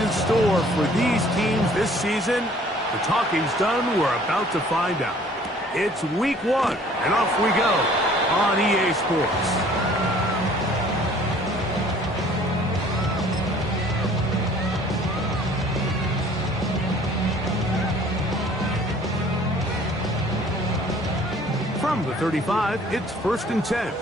in store for these teams this season? The talking's done. We're about to find out. It's week 1, and off we go on EA Sports. From the 35, it's 1st and 10.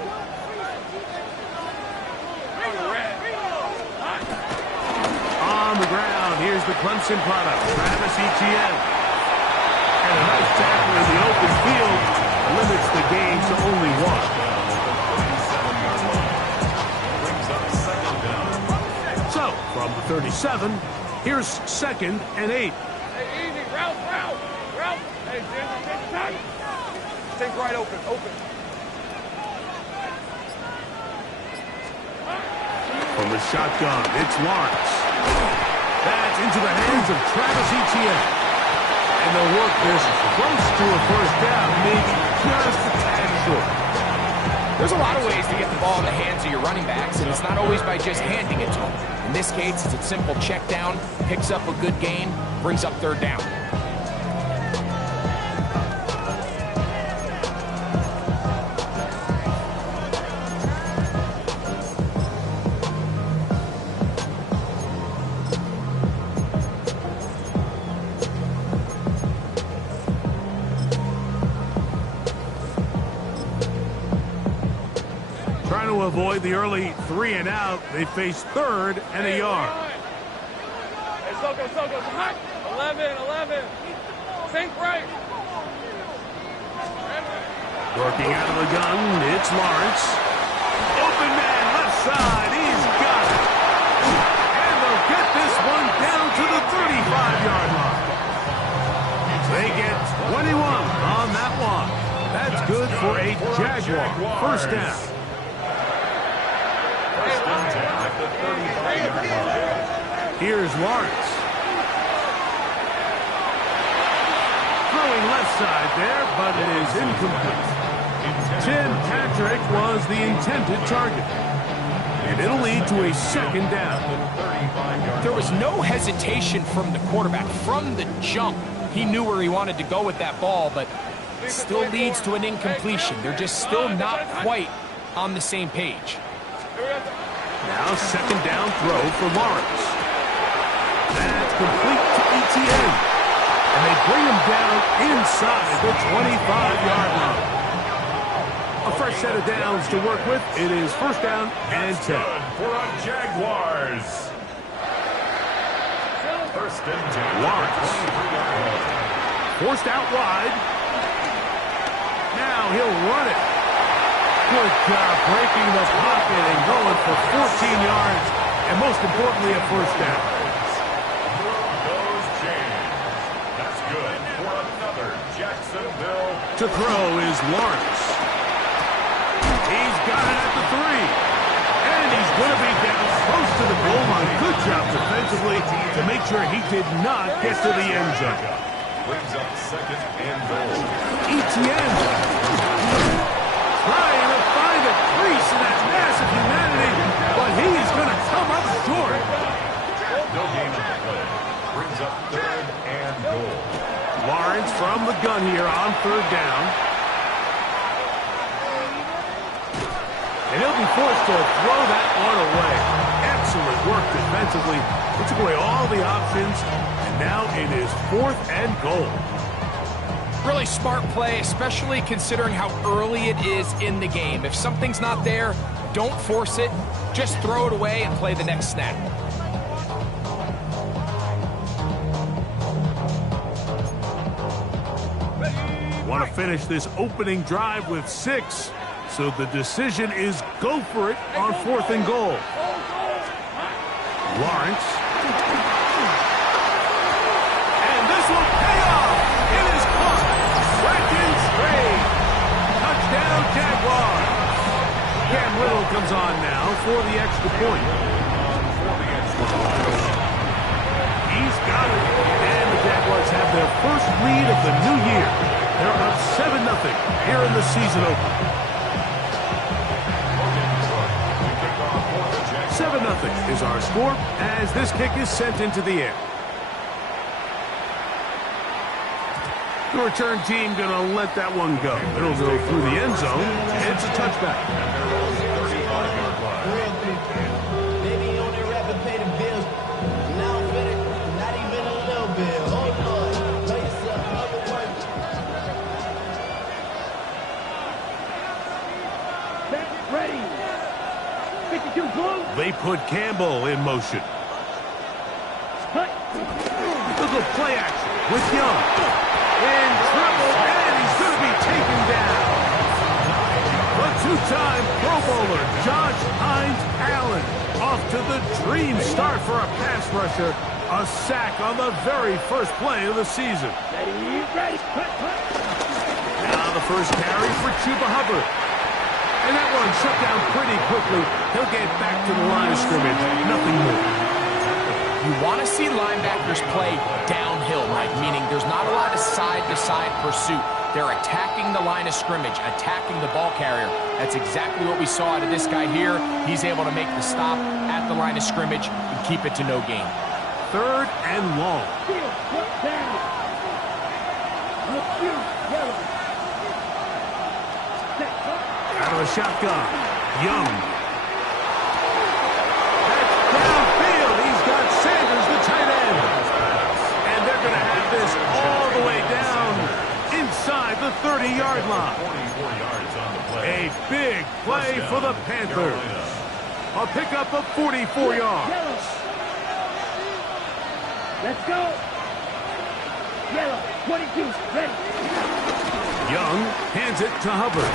On the ground, here's the Clemson product, Travis Etienne. And a nice tackle in the open field limits the game to only 1. So, from the 37, here's 2nd and 8. Hey, easy, Ralph. Hey, Ginger, tight. Think right open. From the shotgun, it's Lawrence. That's into the hands of Travis Etienne. And they'll work this close to a 1st down, maybe just a tad short. There's a lot of ways to get the ball in the hands of your running backs, and it's not always by just handing it to them. In this case, it's a simple check down, picks up a good gain, brings up 3rd down. Trying to avoid the early 3 and out, they face 3rd and a yard. Hey, Soko, hot. 11. Think right. Working out of the gun, it's Lawrence. Open man, left side, he's got it. And they'll get this one down to the 35-yard line. They get 21 on that one. That's good for a Jaguar 1st down. Here's Lawrence. Throwing left side there, but it is incomplete. Tim Patrick was the intended target. And it'll lead to a 2nd down. There was no hesitation from the quarterback. From the jump, he knew where he wanted to go with that ball, but it still leads to an incompletion. They're just still not quite on the same page. Now 2nd down throw for Lawrence. That's complete to Etienne. And they bring him down inside the 25-yard line. A fresh set of downs to work with. It is 1st down and 10. For the Jaguars. 1st and 10. Lawrence. Forced out wide. Now he'll run it. Good job breaking the pocket and going for 14 yards. And most importantly, a 1st down. Goes James. That's good for another Jacksonville. To throw is Lawrence. He's got it at the 3. And he's going to be down close to the goal line. Good job defensively to make sure he did not get to the end zone. Brings up 2nd and goal. Etienne trying to find a crease in that massive humanity, but he's going to come up short. No gain on the play. Brings up 3rd and goal. Lawrence from the gun here on 3rd down. And he'll be forced to throw that one away. Excellent work defensively. He took away all the options, and now it is 4th and goal. Really smart play, especially considering how early it is in the game. If something's not there, don't force it. Just throw it away and play the next snap. Want to finish this opening drive with 6, so the decision is go for it on 4th and goal. Lawrence. And this will pay off. It is caught. 2nd straight. Touchdown, Jaguars. Cam Little comes on now for the extra point. He's got it. And the Jaguars have their first lead of the new year. They're up 7-0 here in the season opener. 7-0 is our score as this kick is sent into the air. The return team going to let that one go. It'll go through the end zone. It's a touchback. Maybe on their rapid pay the bills. Now I'm finished. Not even a little bill. Oh, Lord. Tell yourself how you work. Ready. 52 blue. They put Campbell in motion. Little play action with Young. In trouble, and he's going to be taken down. The two-time Pro Bowler, Josh Hines Allen, off to the dream start for a pass rusher. A sack on the very first play of the season. Ready. Now the first carry for Chuba Hubbard. And that one shut down pretty quickly. He'll get back to the line of scrimmage. Nothing more. You want to see linebackers play downhill, Mike, meaning there's not a lot of side-to-side pursuit. They're attacking the line of scrimmage, attacking the ball carrier. That's exactly what we saw out of this guy here. He's able to make the stop at the line of scrimmage and keep it to no gain. 3rd and long. Out of a shotgun. Young. Sanders, the tight end. And they're going to have this all the way down inside the 30-yard line. 44 yards on the play. A big play for the Panthers. A pickup of 44 yards. Let's go. Yellow, 22, ready. Young hands it to Hubbard.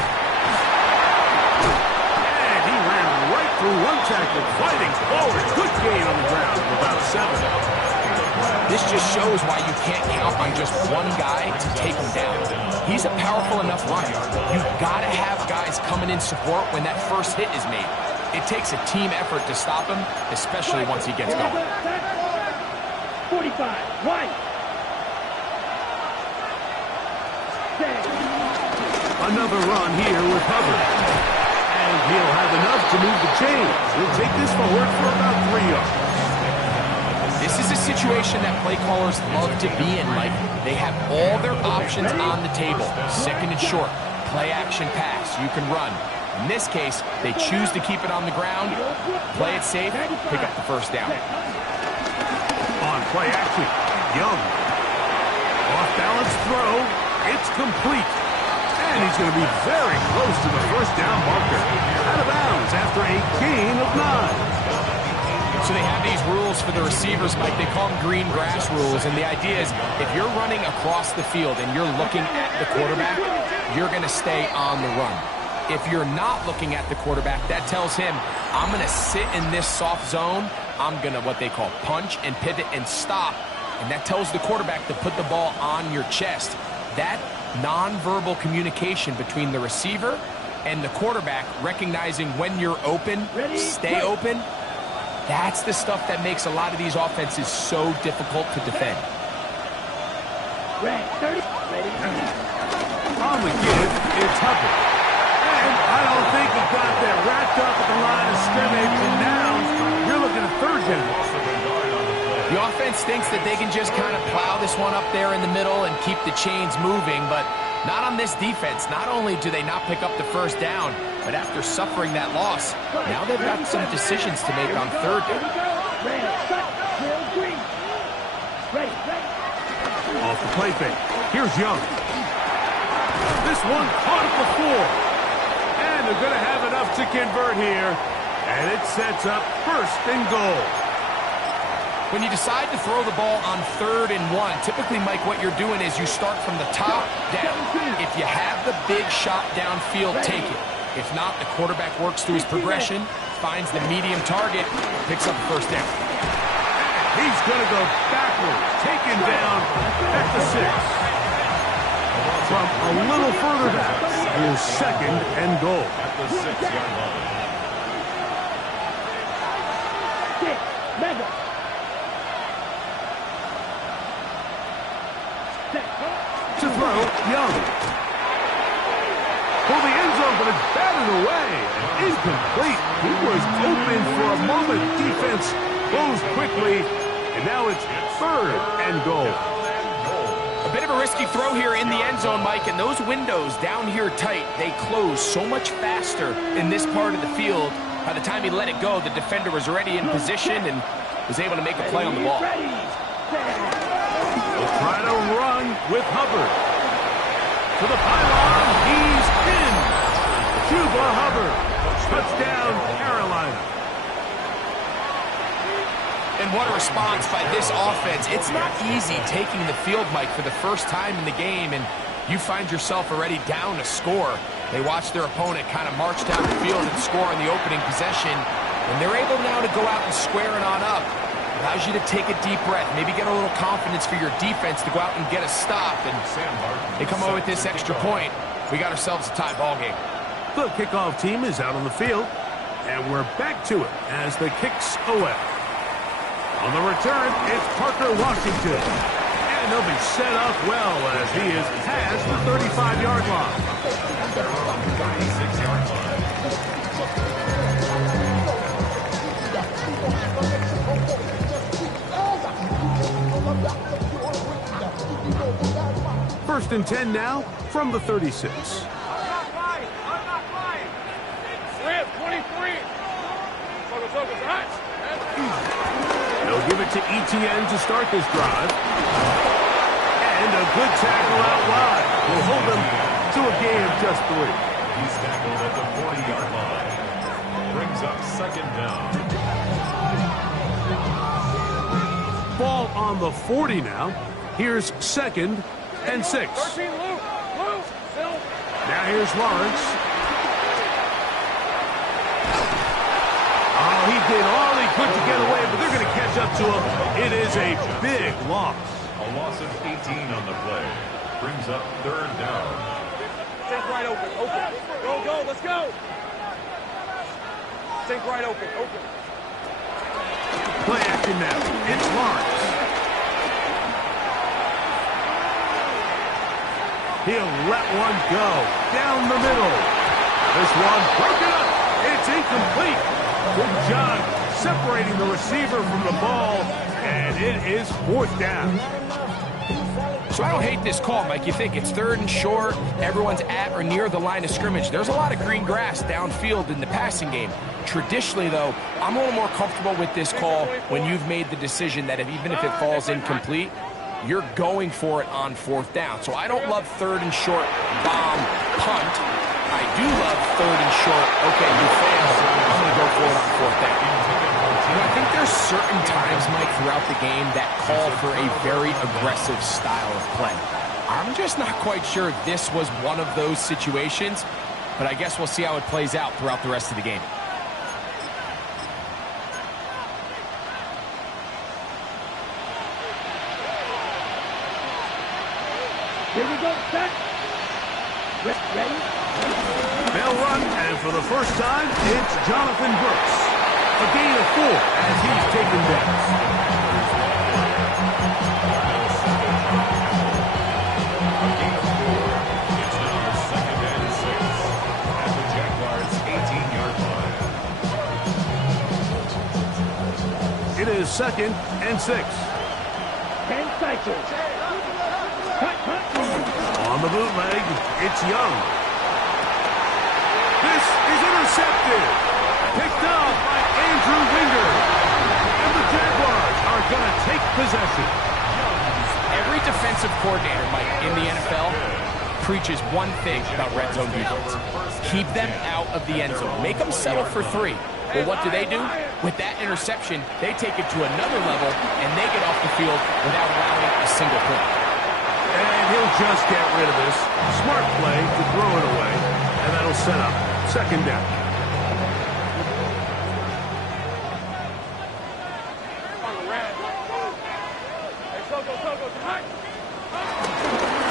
And he ran right through one tackle, fighting forward. Good gain on the ground of about 7. This just shows why you can't count on just one guy to take him down. He's a powerful enough runner. You've got to have guys coming in support when that first hit is made. It takes a team effort to stop him, especially once he gets going. 45, right. Another run here with Hubbard. And he'll have enough to move the chains. He'll take this forward for about 3 yards. This is a situation that play callers love to be in, Mike. They have all their options on the table. Second and short, play action pass, you can run. In this case, they choose to keep it on the ground, play it safe, pick up the first down. On play action, Young. Off balance throw, it's complete. And he's going to be very close to the first down marker. Out of bounds after a gain of 9. So they have these rules for the receivers, Mike. They call them green grass rules. And the idea is if you're running across the field and you're looking at the quarterback, you're going to stay on the run. If you're not looking at the quarterback, that tells him, I'm going to sit in this soft zone. I'm going to what they call punch and pivot and stop. And that tells the quarterback to put the ball on your chest. That nonverbal communication between the receiver and the quarterback, recognizing when you're open, stay open, that's the stuff that makes a lot of these offenses so difficult to defend. On the give, it's Hubbard. And I don't think he got there. Wrapped up at the line of scrimmage, and now you're looking at 3rd down. The offense thinks that they can just kind of plow this one up there in the middle and keep the chains moving, but not on this defense. Not only do they not pick up the first down, but after suffering that loss, now they've got some decisions to make on 3rd down. Off the play fake. Here's Young. This one caught at the 4. And they're going to have enough to convert here. And it sets up 1st and goal. When you decide to throw the ball on 3rd and 1, typically, Mike, what you're doing is you start from the top down. If you have the big shot downfield, take it. If not, the quarterback works through his progression, finds the medium target, picks up the first down. He's going to go backwards, taken down at the 6. From a little further back, here's 2nd and goal. At the 6-yard line. To throw, Young. For the end zone but it's batted away. Incomplete. He was open for a moment. Defense closed quickly, and now it's 3rd and goal. A bit of a risky throw here in the end zone, Mike, and those windows down here tight, they close so much faster in this part of the field. By the time he let it go, the defender was already in position and was able to make a play on the ball. They'll try to run with Hubbard. To the pylon, he's in. Chuba Hubbard. Touchdown, Carolina. And what a response by this offense. It's not easy taking the field, Mike, for the first time in the game, and you find yourself already down a score. They watch their opponent kind of march down the field and score on the opening possession, and they're able now to go out and square it on up. Allows you to take a deep breath, maybe get a little confidence for your defense to go out and get a stop, and they come away with this extra point. We got ourselves a tie ball game. The kickoff team is out on the field, and we're back to it as the kicks away. On the return, it's Parker Washington. And they'll be set up well as he is past the 35-yard line. 36-yard line. First and 10 now from the 36. They'll give it to ETN to start this drive. And a good tackle out wide will hold them to a gain of just 3. He's tackled at the 40-yard line. Brings up 2nd down. Ball on the 40 now. Here's 2nd and 6. Now here's Lawrence. Oh, he did all he could to get away, but they're going to catch up to him. It is a big loss. A loss of 18 on the play. Brings up 3rd down. Sink right open. Go, let's go. Sink right open. Play action now. It's Lawrence. He'll let one go down the middle. This one broken up. It's incomplete. Good job separating the receiver from the ball, and it is 4th down. So I don't hate this call, Mike. You think it's 3rd and short, everyone's at or near the line of scrimmage. There's a lot of green grass downfield in the passing game. Traditionally, though, I'm a little more comfortable with this call when you've made the decision that even if it falls incomplete, you're going for it on 4th down. So I don't love 3rd and short bomb punt. I do love 3rd and short, okay, you failed, I'm going to go for it on 4th down. You know, I think there's certain times, Mike, throughout the game that call for a very aggressive style of play. I'm just not quite sure this was one of those situations, but I guess we'll see how it plays out throughout the rest of the game. Here we go, set. Ready? They'll run, and for the first time, it's Jonathan Brooks. A gain of 4 as he's taken down. It's now 2nd and 6 at the Jaguars' 18-yard line. It is 2nd and 6. 10 cycles. Cut. On the bootleg, it's Young. This is intercepted. Picked up by Andrew Winger. And the Jaguars are going to take possession. Every defensive coordinator, Mike, in the NFL preaches one thing about red zone defense. Keep them out of the end zone. Make them settle for 3. Well, what do? With that interception, they take it to another level, and they get off the field without allowing a single point. And he'll just get rid of this. Smart play to throw it away. And that'll set up 2nd down.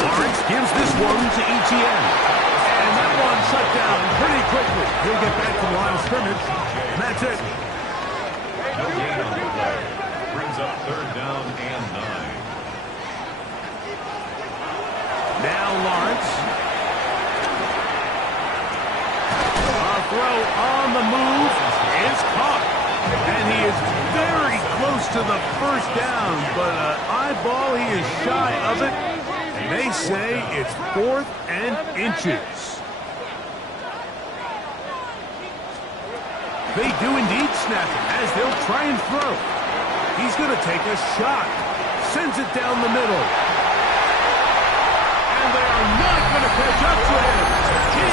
Lawrence gives this one to ETN. And that one shut down pretty quickly. He'll get back to the line of scrimmage. And that's it. No gain on the play. Brings up 3rd down and 9. Now Lawrence. throw on the move is caught. And he is very close to the first down, but an eyeball, he is shy of it. And they say it's 4th and inches. They do indeed snap it as they'll try and throw. He's going to take a shot. Sends it down the middle. And they are not going to catch up to him. He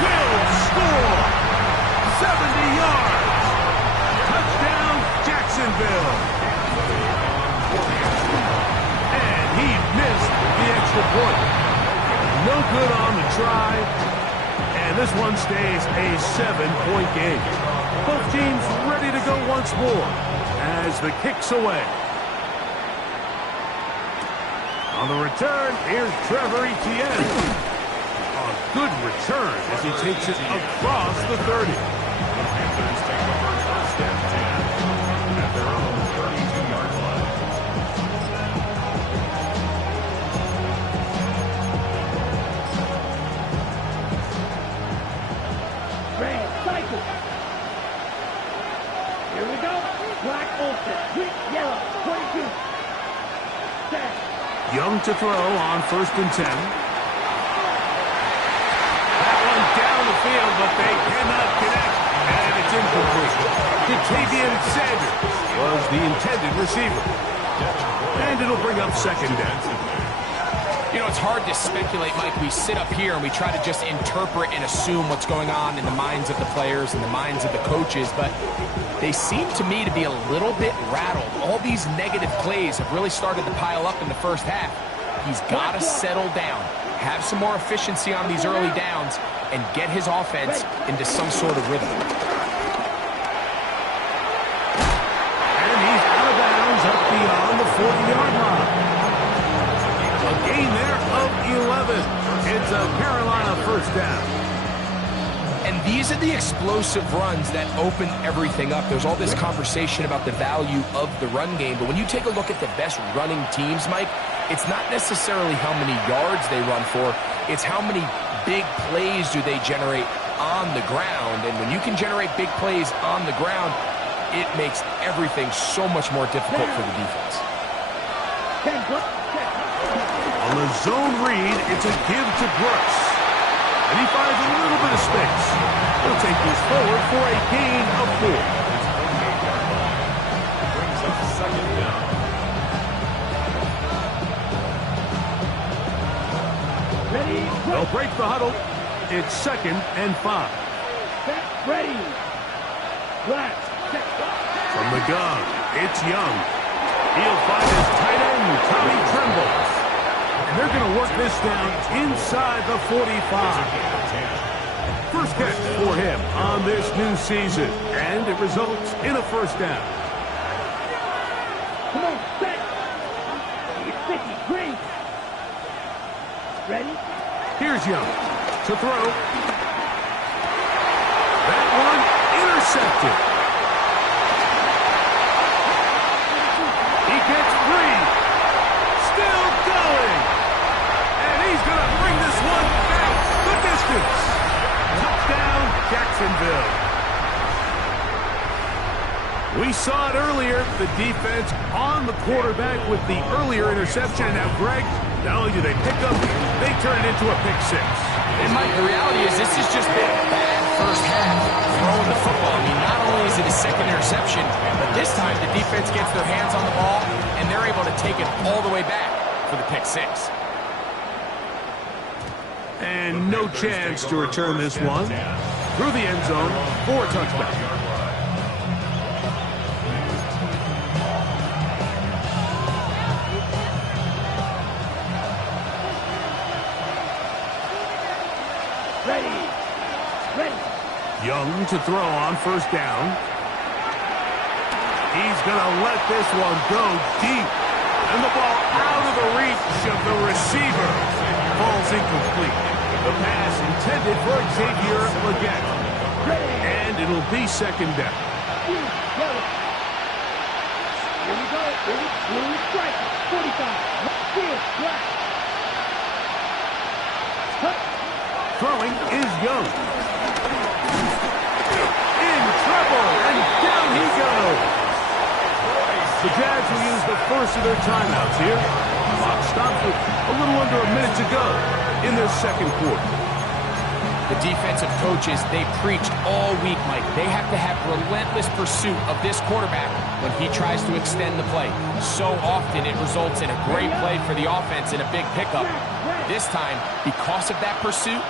will score. 70 yards. Touchdown, Jacksonville. And he missed the extra point. No good on the try. And this one stays a 7-point game. Both teams ready to go once more as the kick's away. On the return, here's Trevor Etienne. A good return as he takes it across the 30. Panthers take over 1st and 10 at their own 32-yard line. Red, cycle. Here we go. Black Olsen, green, yellow, 22. Set. Young to throw on 1st and 10. That one down the field, but they cannot connect, and it's incomplete. Jatavian Sanders was the intended receiver. And it'll bring up 2nd down. You know, it's hard to speculate, Mike. We sit up here and we try to just interpret and assume what's going on in the minds of the players and the minds of the coaches, but they seem to me to be a little bit rattled. All these negative plays have really started to pile up in the first half. He's got to settle down, have some more efficiency on these early downs, and get his offense into some sort of rhythm. And he's out of bounds up beyond the 40-yard line. A gain there of 11. It's a Carolina 1st down. And these are the explosive runs that open everything up. There's all this conversation about the value of the run game, but when you take a look at the best running teams, Mike, it's not necessarily how many yards they run for, it's how many big plays do they generate on the ground. And when you can generate big plays on the ground, it makes everything so much more difficult for the defense. On the zone read, it's a give to Brooks. And he finds a little bit of space. He'll take this forward for a gain of 4. Brings up 2nd down. Ready, They'll break the huddle. It's 2nd and 5. set, ready. Black, set. From the gun, it's Young. He'll find his tight end, Tommy Tremble. And they're going to work this down inside the 45. First catch for him on this new season. And it results in a 1st down. Come on, set. He's 50, green. Ready? Here's Young to throw. That one intercepted. He gets free. Still going. And he's going to bring this one back the distance. Touchdown, Jacksonville. We saw it earlier, the defense on the quarterback with the earlier interception. And now, Greg, not only do they pick up, they turn it into a pick 6. And, Mike, the reality is this has just been a bad first half throwing the football. I mean, not only is it a 2nd interception, but this time the defense gets their hands on the ball, and they're able to take it all the way back for the pick 6. And no chance to return this one through the end zone for a touchback. Ready. Ready. Young to throw on 1st down. He's going to let this one go deep. And the ball out of the reach of the receiver. Falls incomplete. The pass intended for Xavier Legette. And it'll be 2nd down. Yellow. Here we go. Blue strike. 45. Field. Black. Throwing is Young. The Jags will use the first of their timeouts here. Clock stops with a little under a minute to go in their second quarter. The defensive coaches, they preached all week, Mike. They have to have relentless pursuit of this quarterback when he tries to extend the play. So often it results in a great play for the offense and a big pickup. This time, because of that pursuit,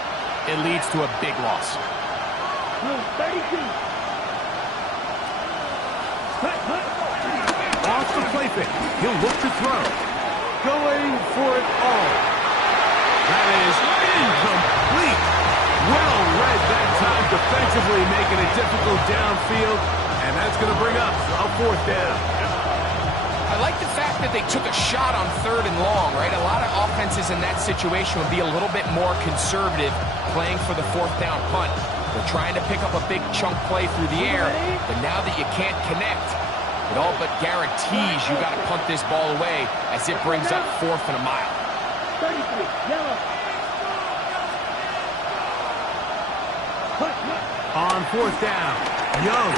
it leads to a big loss. 32. Off the play fake. He'll look to throw. Going for it all. That is incomplete. Well read that time defensively, making it difficult downfield. And that's going to bring up a fourth down. I like the fact that they took a shot on 3rd and long, right? A lot of offenses in that situation would be a little bit more conservative playing for the 4th down punt. They're trying to pick up a big chunk play through the air, but now that you can't connect, it all but guarantees you got to punt this ball away as it brings up 4th and a mile. 33, yellow. On 4th down, Young.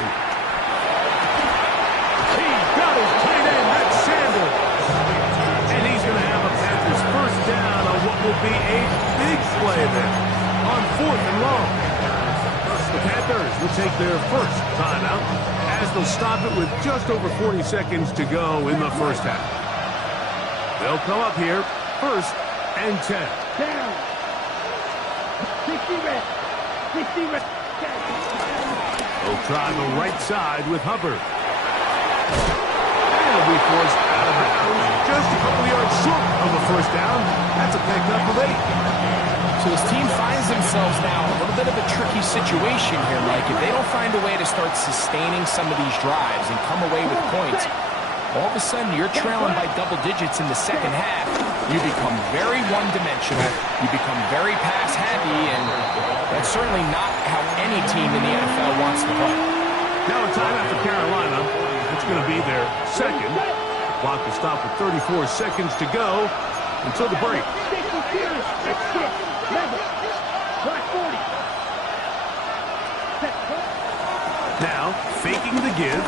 He got his tight end, that's Sanders. And he's going to have a Panthers first down on what will be a big play there on 4th and long. The Panthers will take their first timeout as they'll stop it with just over 40 seconds to go in the first half. They'll come up here, 1st and 10. Down. 60 red. 60 red. They'll try the right side with Hubbard. And he'll be forced out of bounds just a couple yards short of a first down. That's a pickup of 8. So this team finds themselves now in a little bit of a tricky situation here, Mike. If they don't find a way to start sustaining some of these drives and come away with points, all of a sudden you're trailing by double digits in the second half. You become very one-dimensional. You become very pass-heavy, and that's certainly not how any team in the NFL wants to play. Now a timeout for Carolina. It's going to be their second. Clock will stop with 34 seconds to go until the break. Now, faking the give.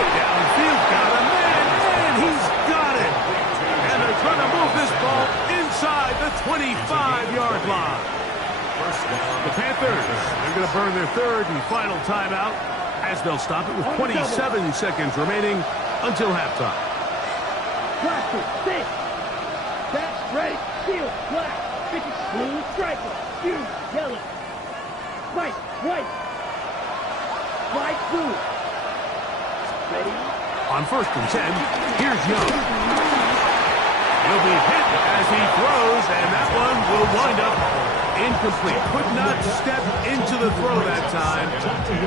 Downfield, got a man, and he's got it. And they're trying to move this ball inside the 25-yard line. The Panthers, they're going to burn their 3rd and final timeout as they'll stop it with 27 seconds remaining until halftime. Cluster, 6. Set, ready, field, black. 50, blue, striker, blue, yellow. White, white. White, blue. Ready? On 1st and 10, here's Young. He'll be hit as he throws, and that one will wind up incomplete. Could not step into the throw that time.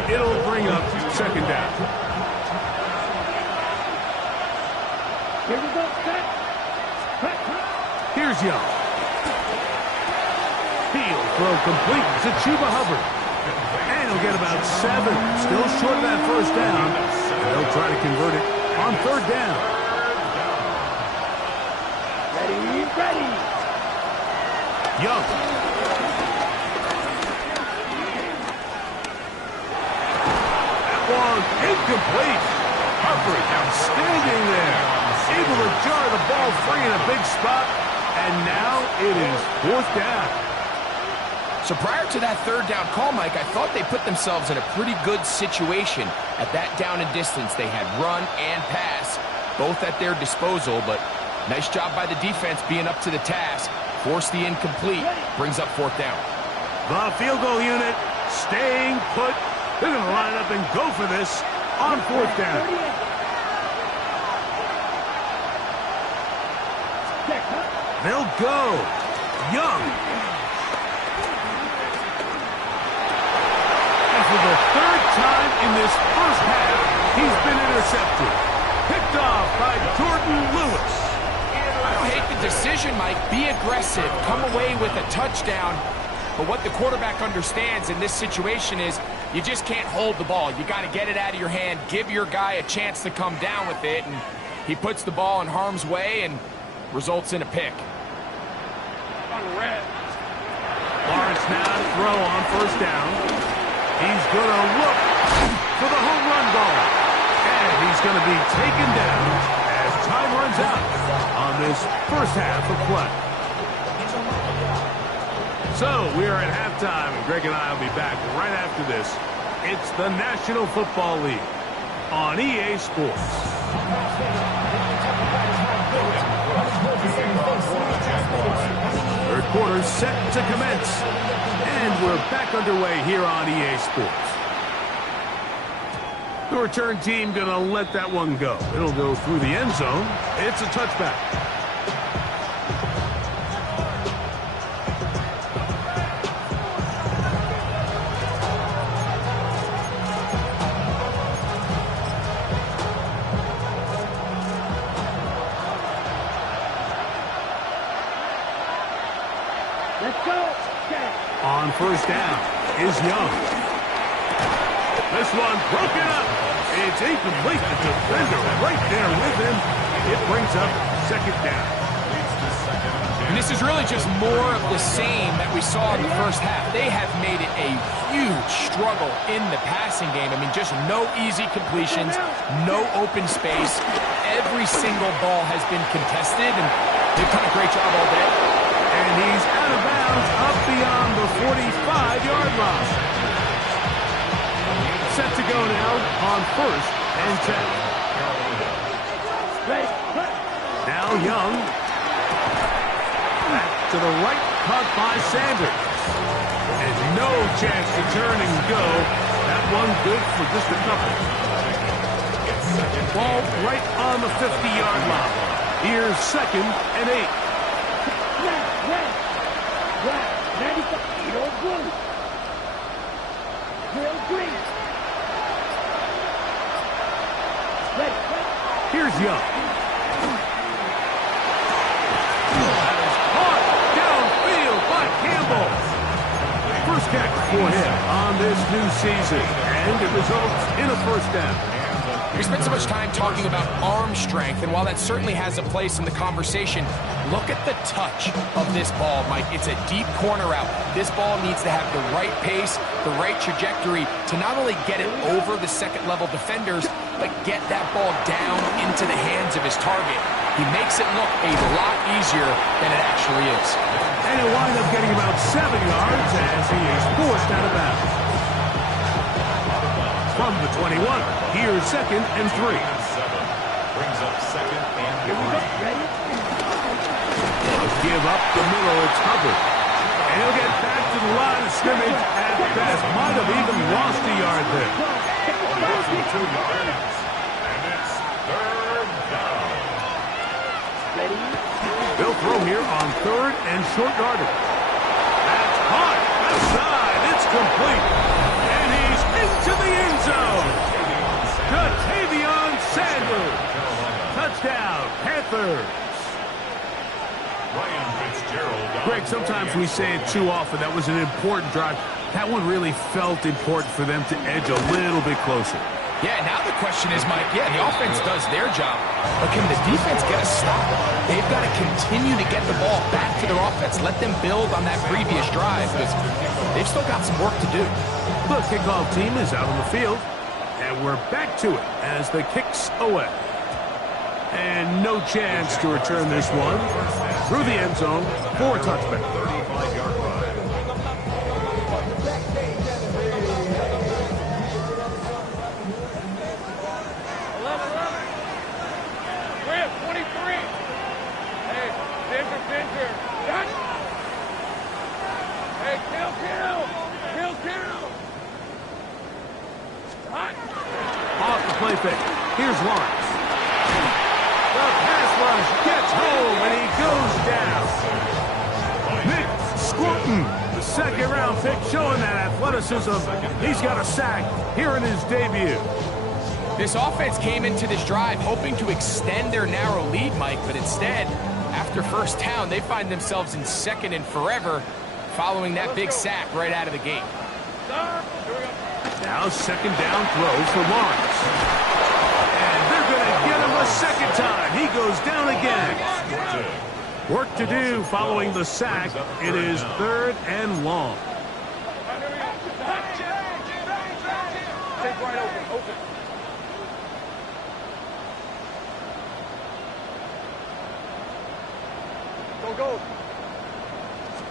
It'll bring up 2nd down. Here we go, set. Here's Young. He'll throw complete to Chuba Hubbard. And he'll get about 7. Still short of that first down. And they'll try to convert it on 3rd down. Ready, ready. Young. That one incomplete. Hubbard outstanding there. Able to jar the ball free in a big spot. And now it is 4th down. So prior to that 3rd down call, Mike, I thought they put themselves in a pretty good situation at that down and distance. They had run and pass, both at their disposal, but nice job by the defense being up to the task. Force the incomplete, brings up 4th down. The field goal unit staying put. They're going to line up and go for this on 4th down. They'll go. Young. And for the 3rd time in this first half, he's been intercepted. Picked off by Jordan Lewis. I don't hate the decision, Mike. Be aggressive. Come away with a touchdown. But what the quarterback understands in this situation is you just can't hold the ball. You got to get it out of your hand, give your guy a chance to come down with it, and he puts the ball in harm's way and results in a pick. Lawrence now to throw on 1st down. He's going to look for the home run ball. And he's going to be taken down as time runs out on this first half of play. So we are at halftime, and Greg and I will be back right after this. It's the National Football League on EA Sports. Third quarter set to commence, and we're back underway here on EA Sports. The return team going to let that one go. It'll go through the end zone. It's a touchback. Let's go. On first down is Young. This one broken up. It's incomplete. The defender right there with him. It brings up second down. And this is really just more of the same that we saw in the first half. They have made it a huge struggle in the passing game. I mean, just no easy completions, no open space. Every single ball has been contested, and they've done a great job all day. And he's out of bounds up beyond the 45-yard line. Set to go now on first and 10. Now Young. Back to the right, caught by Sanders. And no chance to turn and go. That one good for just a couple. Ball right on the 50-yard line. Here's second and 8. Here's Young. That is caught downfield by Campbell. First catch for him on this new season, and it results in a first down. We spent so much time talking about arm strength, and while that certainly has a place in the conversation, look at the touch of this ball, Mike. It's a deep corner route. This ball needs to have the right pace, the right trajectory to not only get it over the second-level defenders, but get that ball down into the hands of his target. He makes it look a lot easier than it actually is. And he'll wind up getting about 7 yards as he is forced out of bounds. From the 21, here's second and 3. Brings up second and 3. Give up the middle, it's Hubbard. And he'll get back to the line of scrimmage at best. Might have even lost a yard there. 2 yards. And it's third down. They'll throw here on third and short yardage. That's caught outside. It's complete. And he's into the end zone. Ja'Tavion Sanders. Touchdown, Panthers. Ryan Fitzgerald. Greg, sometimes we say it too often. That was an important drive. That one really felt important for them to edge a little bit closer. Yeah, now the question is, Mike, the offense does their job, but can the defense get a stop? They've got to continue to get the ball back to their offense. Let them build on that previous drive, because they've still got some work to do. The kickoff team is out on the field, and we're back to it as the kick's away. And no chance to return this one through the end zone for a touchback. 35-yard line. Off the play fake. Here's Lawrence. The pass rush gets home, and he goes down. Nick Scruton, the second-round pick, showing that athleticism. He's got a sack here in his debut. This offense came into this drive hoping to extend their narrow lead, Mike, but instead, after first down, they find themselves in second and forever following that big sack right out of the gate. Now second down throw for Lawrence. And they're going to get him a second time. He goes down again. Work to do following the sack. It is third and long. go.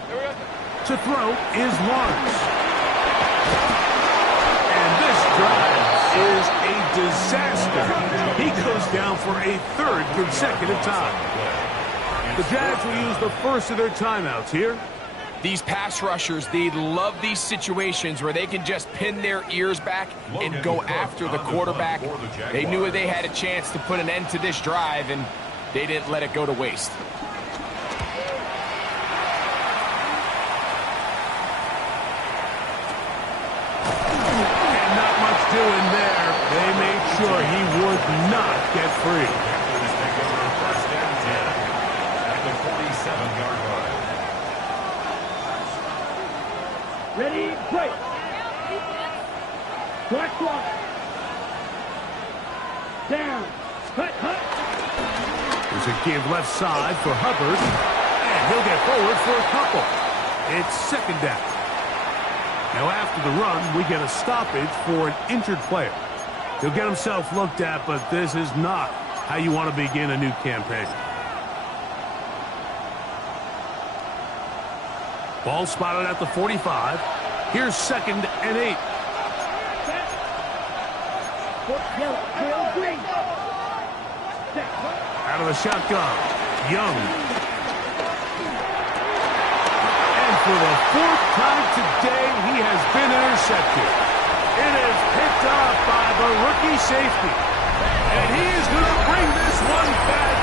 There we go. To throw is Lawrence. And this drive is a disaster. He goes down for a third consecutive time. The Jags will use the first of their timeouts here. These pass rushers, they love these situations where they can just pin their ears back and go after the quarterback. They knew they had a chance to put an end to this drive, and they didn't let it go to waste. And not much doing there. They made sure he would not get free. First and 10 at the 47-yard line. Ready, break. Black clock. Down. Hut, hut. There's a give left side for Hubbard. And he'll get forward for a couple. It's second down. Now after the run, we get a stoppage for an injured player. He'll get himself looked at, but this is not how you want to begin a new campaign. Ball spotted at the 45. Here's second and 8. Yellow, trail green. Out of the shotgun, Young. And for the fourth time today, he has been intercepted. It is picked off by the rookie safety. And he is going to bring this one back.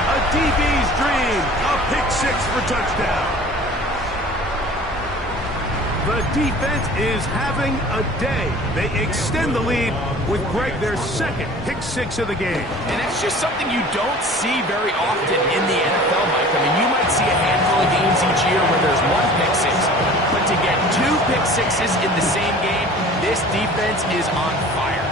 A DB's dream. A pick six for touchdown. The defense is having a day. They extend the lead with Greg their second pick six of the game. And that's just something you don't see very often in the NFL, Mike. I mean, you might see a handful of games each year where there's one pick six, but to get two pick sixes in the same game, this defense is on fire.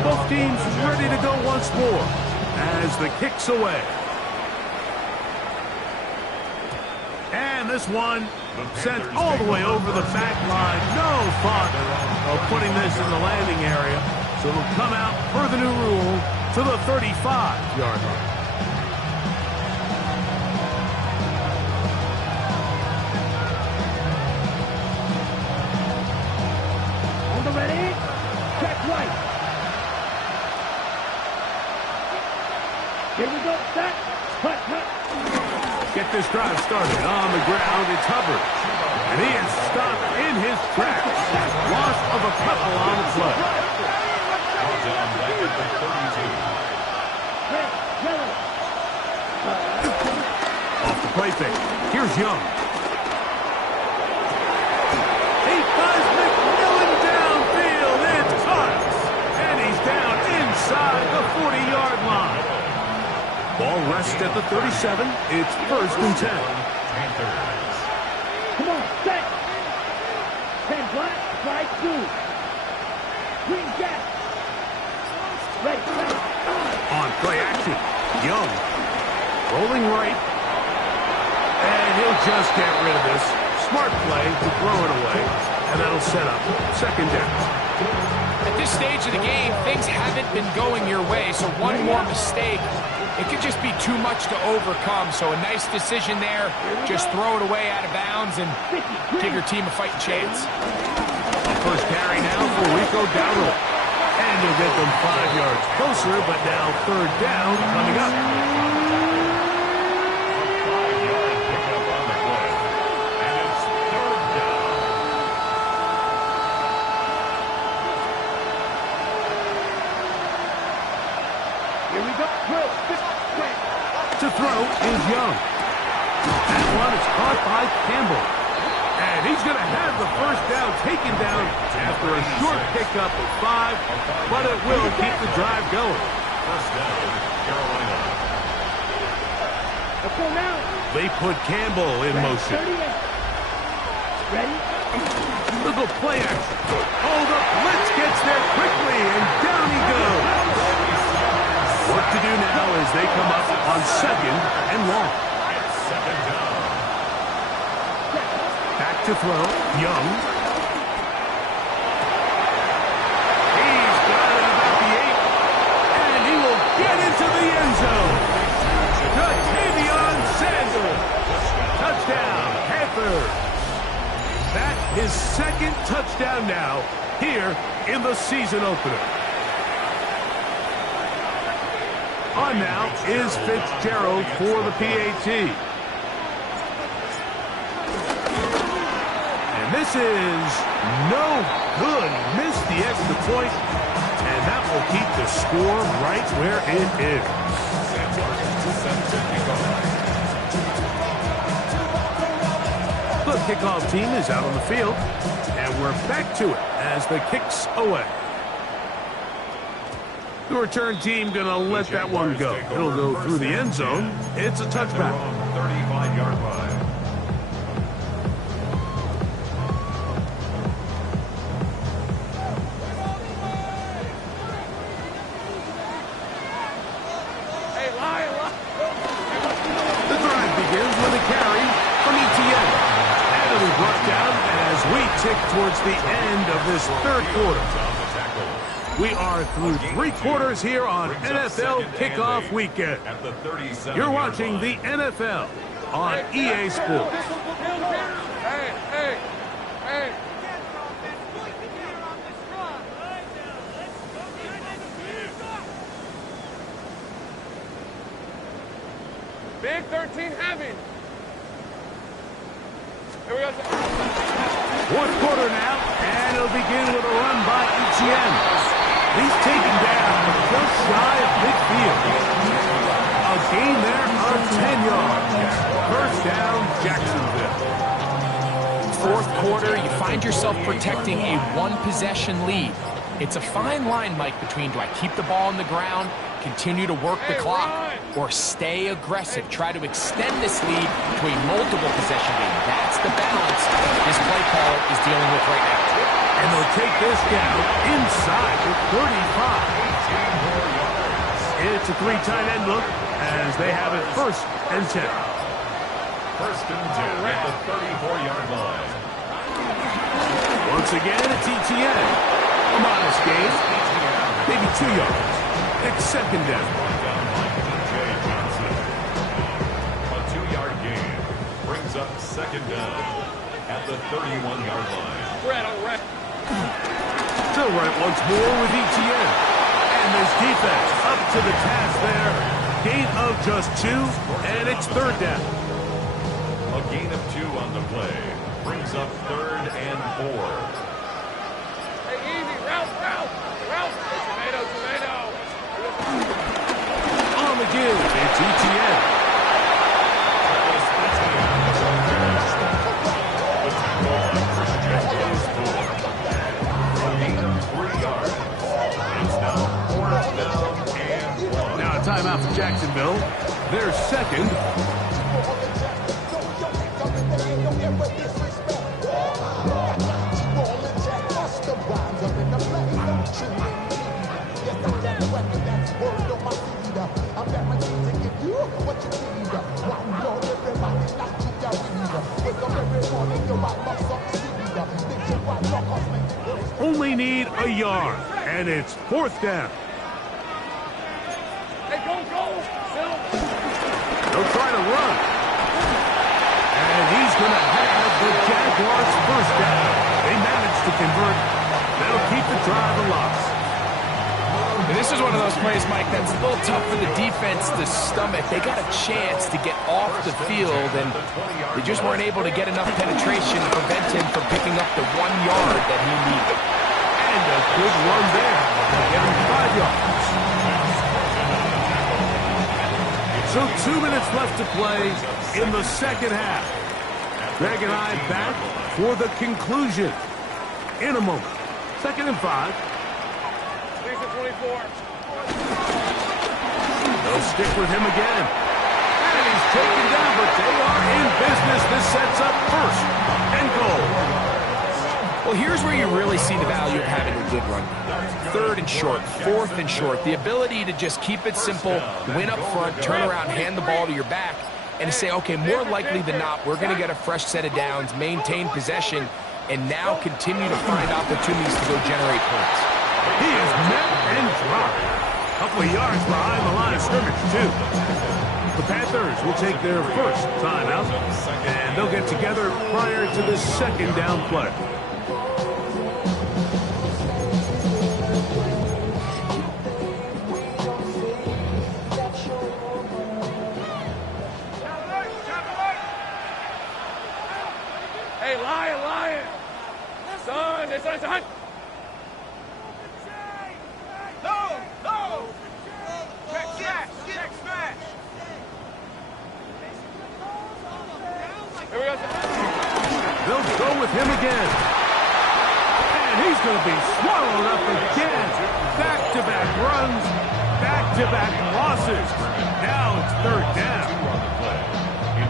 Both teams ready to go once more as the kick's away. And this one sent all the way over the back line. No thought of putting this in the landing area. So it'll come out per the new rule to the 35-yard line. On the ready, check right. Here we go, set, hut, hut. Get this drive started on the ground. It's Hubbard. And he is stopped in his tracks. Loss of a couple on the play. Down back at the 32. Red, yellow. Off the play fake. Here's Young. He finds McMillan downfield. It's caught. And he's down inside the 40-yard line. Ball rests at the 37. It's first and 10. Panthers. Come on, set. 10 black, slide two. Green gas. Ready, ready. On play action. Young. Rolling right. And he'll just get rid of this. Smart play to throw it away. And that'll set up second down. At this stage of the game, things haven't been going your way, so one more mistake, it could just be too much to overcome. So a nice decision there. Just throw it away out of bounds and give your team a fighting chance. First carry now for Rico Dowdle. And he'll get them 5 yards closer, but now third down coming up. 5-yard pickup on the play. And it's third down. Here we go. Drill. To throw is Young. That one is caught by Campbell. And he's going to have the first down taken down after a short pickup of 5, but it will keep the drive going. First down, Carolina. Let's go now. They put Campbell in motion. 38. Ready? Little play action. Oh, the blitz gets there quickly, and down he goes. What to do now as they come up on second and long. It's second down. Back to throw. Young. He's got it about the 8. And his second touchdown now here in the season opener. On now is Fitzgerald for the PAT. And this is no good. Missed the extra point, and that will keep the score right where it is. The kickoff team is out on the field, and we're back to it as the kick's away. The return team going to let that one go. It'll go through the end zone. It's a touchback. 35-yard line. The drive begins with a carry from ETN. And it'll be brought down as we tick towards the end of this third quarter. We are through 3 quarters here on NFL Kickoff Weekend. You're watching the NFL on EA Sports. Hey. Big 13 heavy. Here we go. Fourth quarter now, and it'll begin with a run by ETN. He's taken down just shy of midfield. A gain there of 10 yards. First down, Jacksonville. Fourth quarter, you find yourself protecting a one-possession lead. It's a fine line, Mike, between do I keep the ball on the ground, continue to work the clock, or stay aggressive, try to extend this lead to a multiple possession game. That's the balance this play caller is dealing with right now. And they'll take this down inside the 35. It's a 3 tight end look as they have it first and 10. First and 10 at the 34-yard line. Once again, it's ETN. A modest gain, maybe 2 yards. It's second down. A 2-yard gain brings up second down at the 31-yard line. They'll run it once more with ETN. And this defense up to the task there. Gain of just 2, and it's third down. A gain of 2 on the play brings up third and 4. Hey, easy. Route. Tomato. On the give, it's ETN. Now a timeout for Jacksonville. Their second. Only need a yard, and it's fourth down. Hey, go. They'll try to run. And he's going to have the Jaguars first down. They managed to convert. That'll keep the drive alive. And this is one of those plays, Mike, that's a little tough for the defense to stomach. They got a chance to get off the field, and they just weren't able to get enough penetration to prevent him from picking up the 1 yard that he needed. And a good run there. Get him 5 yards. So 2 minutes left to play in the second half. Greg and I back for the conclusion in a moment. Second and 5. 24. They'll stick with him again. And he's taken down, but they are in business. This sets up first and goal. Well, here's where you really see the value of having a good run. Third and short, fourth and short. The ability to just keep it simple, win up front, turn around, hand the ball to your back, and to say, okay, more likely than not, we're going to get a fresh set of downs, maintain possession, and now continue to find opportunities to go generate points. He is met and dropped. A couple of yards behind the line of scrimmage, too. The Panthers will take their first timeout, and they'll get together prior to the second down play. Hey, Lion! Son, son! No! Check smash! Here we go. They'll go with him again. And he's going to be swallowed up again. Back-to-back runs, back-to-back losses. Now it's third down.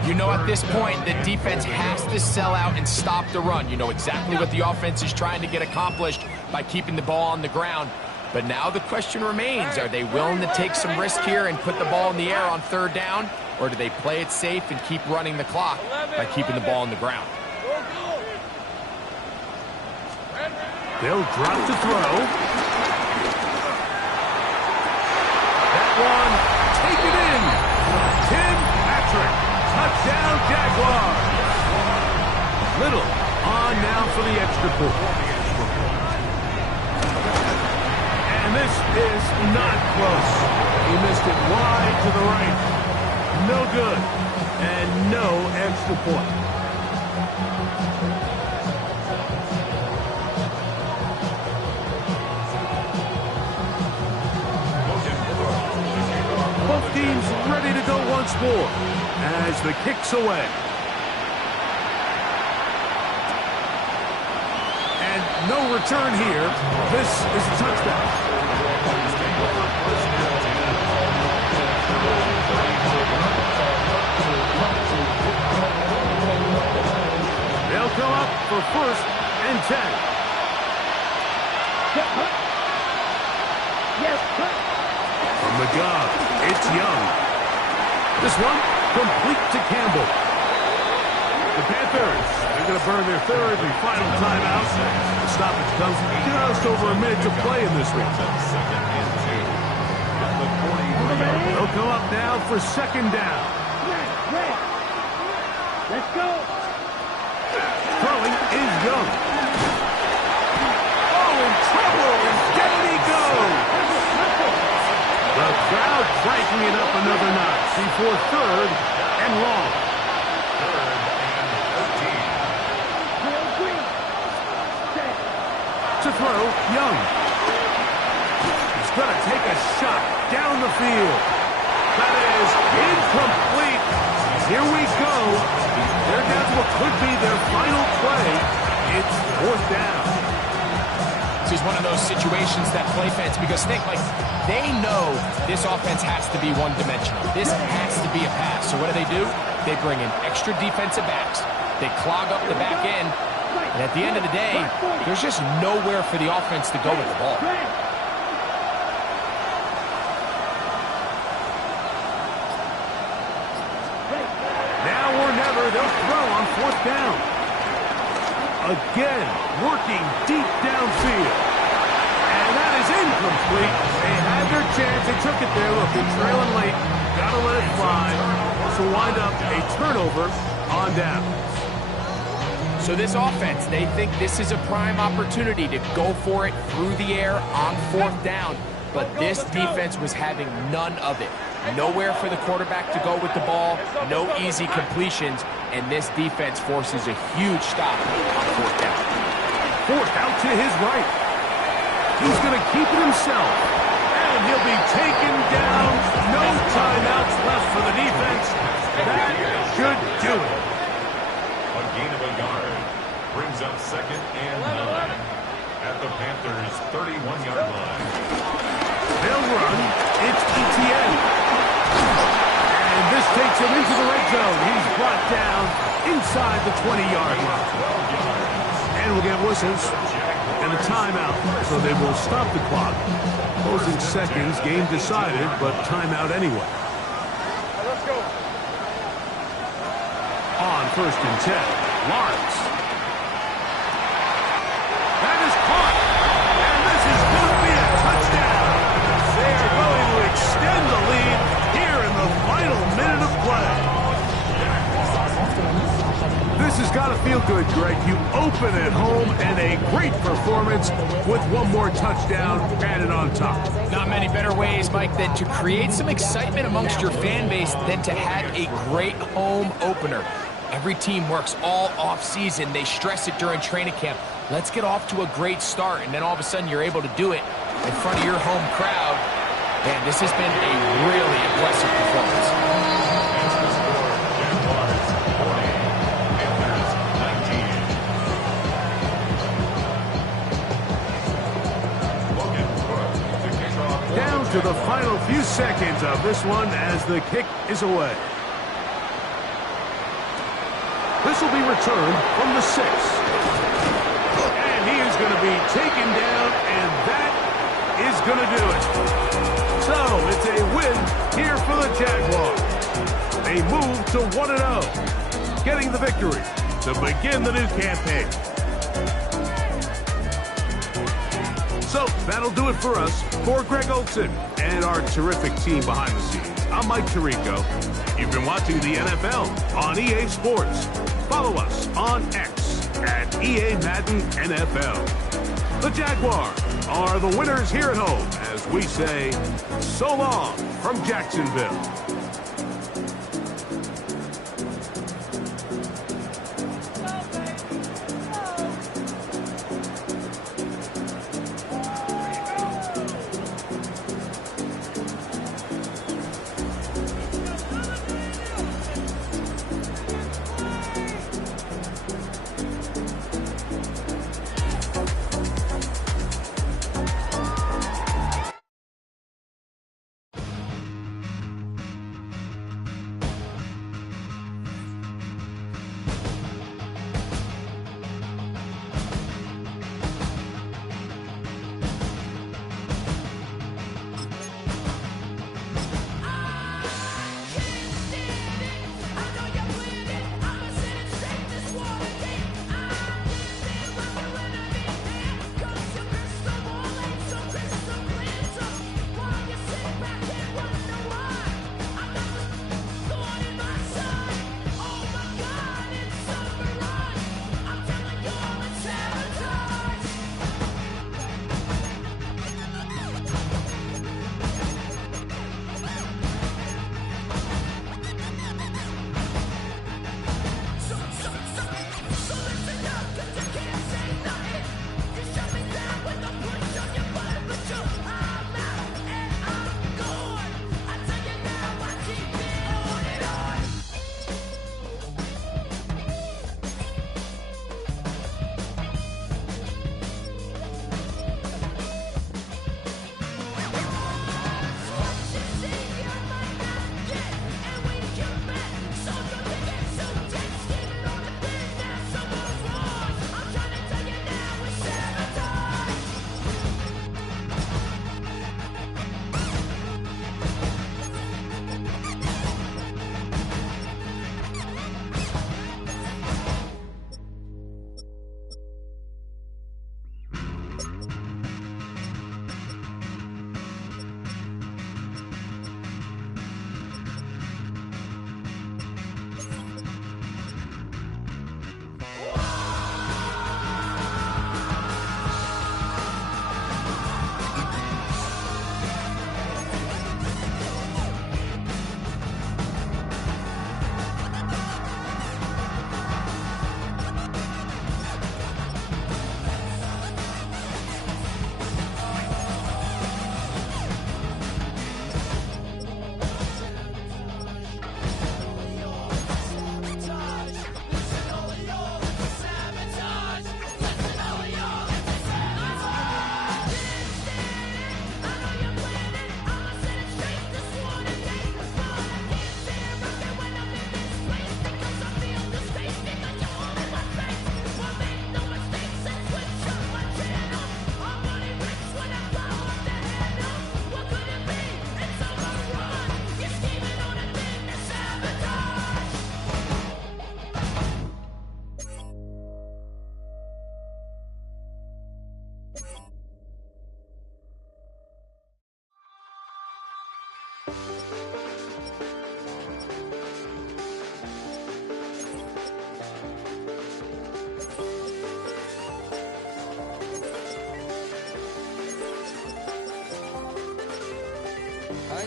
You know, at this point, the defense has to sell out and stop the run. You know exactly what the offense is trying to get accomplished by keeping the ball on the ground. But now the question remains, are they willing to take some risk here and put the ball in the air on third down? Or do they play it safe and keep running the clock by keeping the ball on the ground? They'll drop to throw. That one, take it in. Tim Patrick, touchdown Jaguars. Little on now for the extra point. And this is not close. He missed it wide to the right. No good. And no extra point. Both teams ready to go once more as the kick's away. And no return here. This is a touchdown. They'll come up for first and 10. From the gun, it's Young. This one, complete to Campbell. The Panthers, they're going to burn their third and final timeout. The stoppage comes just over a minute to play in this one. They'll come up now for second down. Let's go. Throwing is Young. Oh, in trouble, and down he goes. The crowd cranking it up another notch before third and long. To throw, Young. He's going to take a shot down the field. That is incomplete. Here we go. They're down to what could be their final play. It's fourth down. This is one of those situations that play fans, because think, like, they know this offense has to be one-dimensional. This has to be a pass. So what do? They bring in extra defensive backs. They clog up the back end. And at the end of the day, there's just nowhere for the offense to go with the ball. Now or never, they'll throw on fourth down. Again, working deep downfield. And that is incomplete. They had their chance. They took it there. Look, they're trailing late. Got to let it fly. So wind up a turnover on down. So this offense, they think this is a prime opportunity to go for it through the air on fourth down. But this defense was having none of it. Nowhere for the quarterback to go with the ball, no easy completions, and this defense forces a huge stop on fourth down. Fourth out to his right. He's going to keep it himself. And he'll be taken down. No timeouts left for the defense. That should do it. A gain of a yard brings up second and 9 at the Panthers' 31-yard line. They'll run. It's ETN. And this takes him into the red zone. He's brought down inside the 20-yard line. And we'll get whistles and a timeout, so they will stop the clock. Closing seconds, game decided, but timeout anyway. Let's go. On first and 10, Lawrence. That is caught. And this is going to be a touchdown. They are going to extend the lead here in the final minute This has got to feel good, Greg. You open at home and a great performance with one more touchdown added on top. Not many better ways, Mike, than to create some excitement amongst your fan base than to have a great home opener. Every team works all off-season. They stress it during training camp. Let's get off to a great start, and then all of a sudden you're able to do it in front of your home crowd. Man, this has been a really impressive performance. Down to the final few seconds of this one as the kick is away. This will be returned from the 6. And he is going to be taken down, and that is going to do it. So it's a win here for the Jaguars. They move to 1-0, getting the victory to begin the new campaign. So that'll do it for us. For Greg Olson and our terrific team behind the scenes, I'm Mike Tirico. You've been watching the NFL on EA Sports. Follow us on X at EA Madden NFL. The Jaguars are the winners here at home as we say so long from Jacksonville.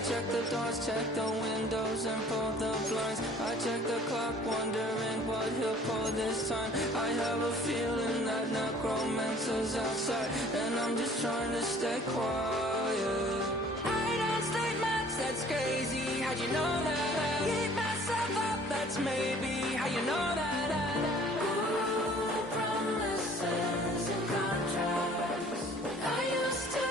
check the doors, check the windows, and pull the blinds. I check the clock, wondering what he'll pull this time. I have a feeling that necromancer's outside, and I'm just trying to stay quiet. I don't sleep much, that's crazy. How'd you know that? Keep myself up, that's maybe how you know that. Ooh, promises and contracts I used to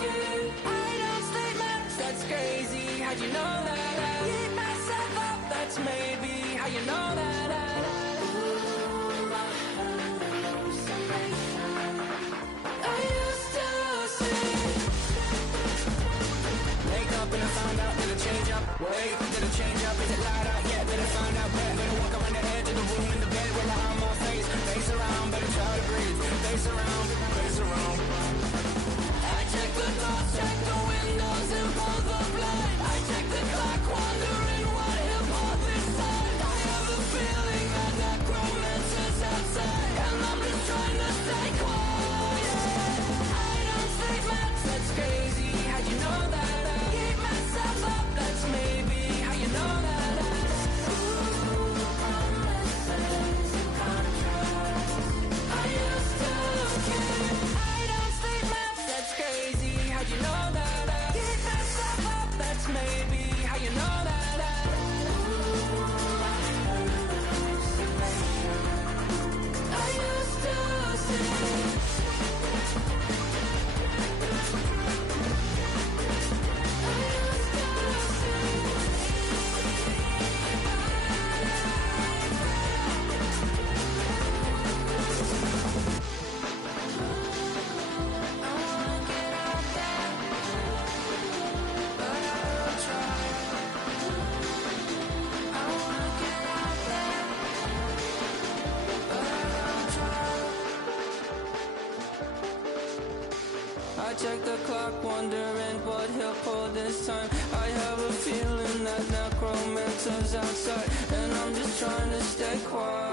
keep. I don't sleep much, that's crazy. How'd you know that? Keep myself up, that's maybe how you know that. Ooh, my hallucination I used to see. Wake up and I found out, did it change up? Wait, did it change up? Is it light out yet? Did it find out where? Better walk around the edge of the room in the bed with my arm on face. Face around, better try to breathe. Face around, face around. I check the doors, check the windows, and pull the blind. I check the clock, wondering what he'll pull this time. I have a feeling that necromancer's outside, and I'm just trying to stay quiet. I don't sleep much, that's crazy. How'd you know that? Keep myself up, that's maybe how you know that. Ooh, promises and contracts I used to keep. I don't sleep much, that's crazy. How'd you know that? Keep myself up, that's maybe how you know that. Ooh, my hallucination I used to see. I check the clock, wondering what he'll pull this time. I have a feeling that necromancer's outside, and I'm just trying to stay quiet.